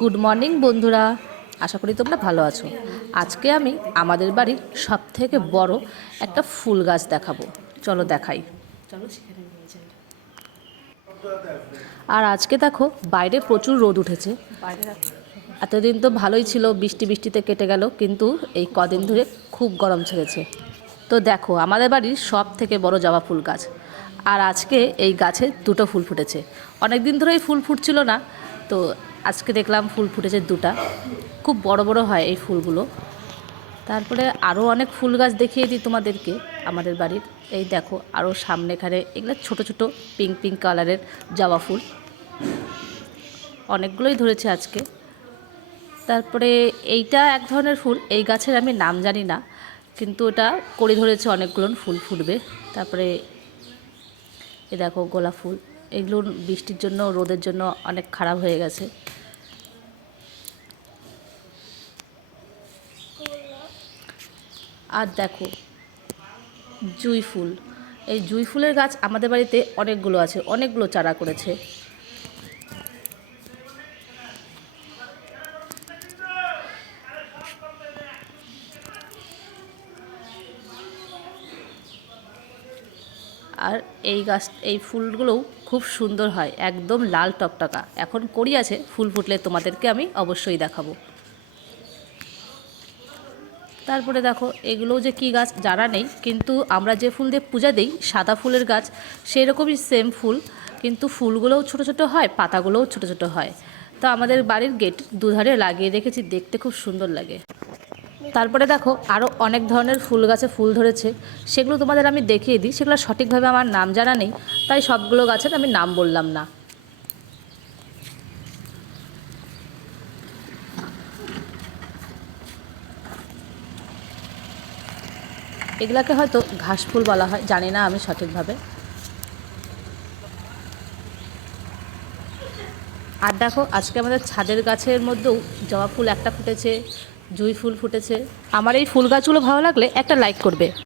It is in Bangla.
গুড মর্নিং বন্ধুরা। আশা করি তোমরা ভালো আছো। আজকে আমি আমাদের বাড়ির সব থেকে বড় একটা ফুল গাছ দেখাবো। চলো দেখাই। আর আজকে দেখো বাইরে প্রচুর রোদ উঠেছে। এতদিন তো ভালোই ছিল বৃষ্টি বৃষ্টিতে কেটে গেল কিন্তু এই কদিন ধরে খুব গরম ছেড়েছে। তো দেখো আমাদের বাড়ির সব থেকে বড় জবা ফুল গাছ। আর আজকে এই গাছে দুটো ফুল ফুটেছে। অনেক দিন ধরেই ফুল ফুটছিল না তো আজকে দেখলাম ফুল ফুটেছে দুটা। খুব বড় বড় হয় এই ফুলগুলো। তারপরে আরও অনেক ফুল গাছ দেখিয়ে দিই তোমাদেরকে, আমাদের বাড়ির। এই দেখো আরও সামনে এখানে এগুলো ছোট ছোট পিঙ্ক পিঙ্ক কালারের জবা ফুল। অনেকগুলোই ধরেছে আজকে। তারপরে এইটা এক ধরনের ফুল, এই গাছের আমি নাম জানি না, কিন্তু এটা কড়ি ধরেছে অনেকগুলো ফুল ফুটবে। তারপরে এ দেখো গোলাপ ফুল। এগুলো বৃষ্টির জন্য, রোদের জন্য অনেক খারাপ হয়ে গেছে। আর দেখো, জুই ফুল। এই জুই ফুলের গাছ আমাদের বাড়িতে অনেকগুলো আছে, অনেকগুলো চারা করেছে। আর এই গাছ, এই ফুলগুলোও খুব সুন্দর হয়, একদম লাল টকটকা। এখন করি আছে, ফুল ফুটলে তোমাদেরকে আমি অবশ্যই দেখাবো। তারপরে দেখো, এগুলোও যে কী গাছ, জানা নেই, কিন্তু আমরা যে ফুল দিয়ে পূজা দিই, সাদা ফুলের গাছ সেই রকমই সেম ফুল, কিন্তু ফুলগুলোও ছোট ছোট হয়, পাতাগুলোও ছোট ছোট হয়। তো আমাদের বাড়ির গেট দুধারে লাগিয়ে রেখেছি, দেখতে খুব সুন্দর লাগে। তারপরে দেখো আরও অনেক ধরনের ফুল গাছে ফুল ধরেছে। সেগুলো তোমাদের আমি দেখিয়ে দিই। সেগুলো সঠিকভাবে আমার নাম জানা নেই, তাই সবগুলো গাছের আমি নাম বললাম না। এগুলাকে হয়তো ঘাস ফুল বলা হয়, জানি না আমি সঠিকভাবে। আর দেখো, আজকে আমাদের ছাদের গাছের মধ্যেও জবা ফুল একটা ফুটেছে জুঁই ফুল ফুটেছে। আমার এই ফুল গাছগুলো ভালো লাগলে একটা লাইক করবে।